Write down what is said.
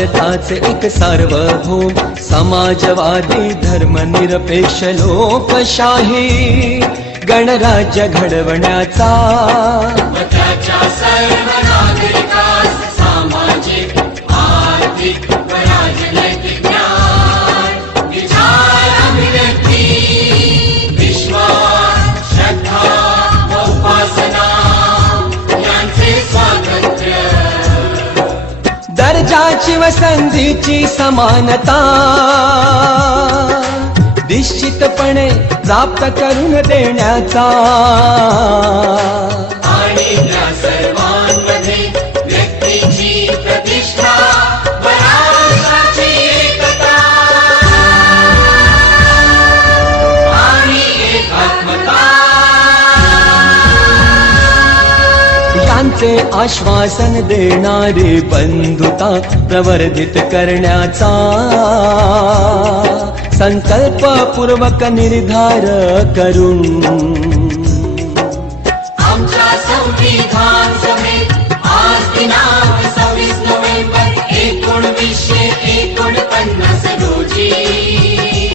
भारताचे एक सार्वभौम समाजवादी धर्मनिरपेक्ष लोकशाही गणराज्य घडवण्याचा त्याच्या सर्व नागरिकास सामाजिक आर्थिक व राजनैतिक न्याय विचार अभिव्यक्ती विश्वास श्रद्धा व उपासना यांचे स्वातंत्र्य दर्जाची व संधीची समानता निश्चितपणे प्राप्त करून देण्याचा आणि त्या सर्वांमध्ये व्यक्तीची प्रतिष्ठा व राष्ट्राची एकता आणि एकात्मता यांचे आश्वासन देणारी बंधुता प्रवर्धित करण्याचा संकल्पपूर्वक निर्धार करून आमच्या संविधान सभेत आज दिनांक 26 नोव्हेंबर 1949 रोजी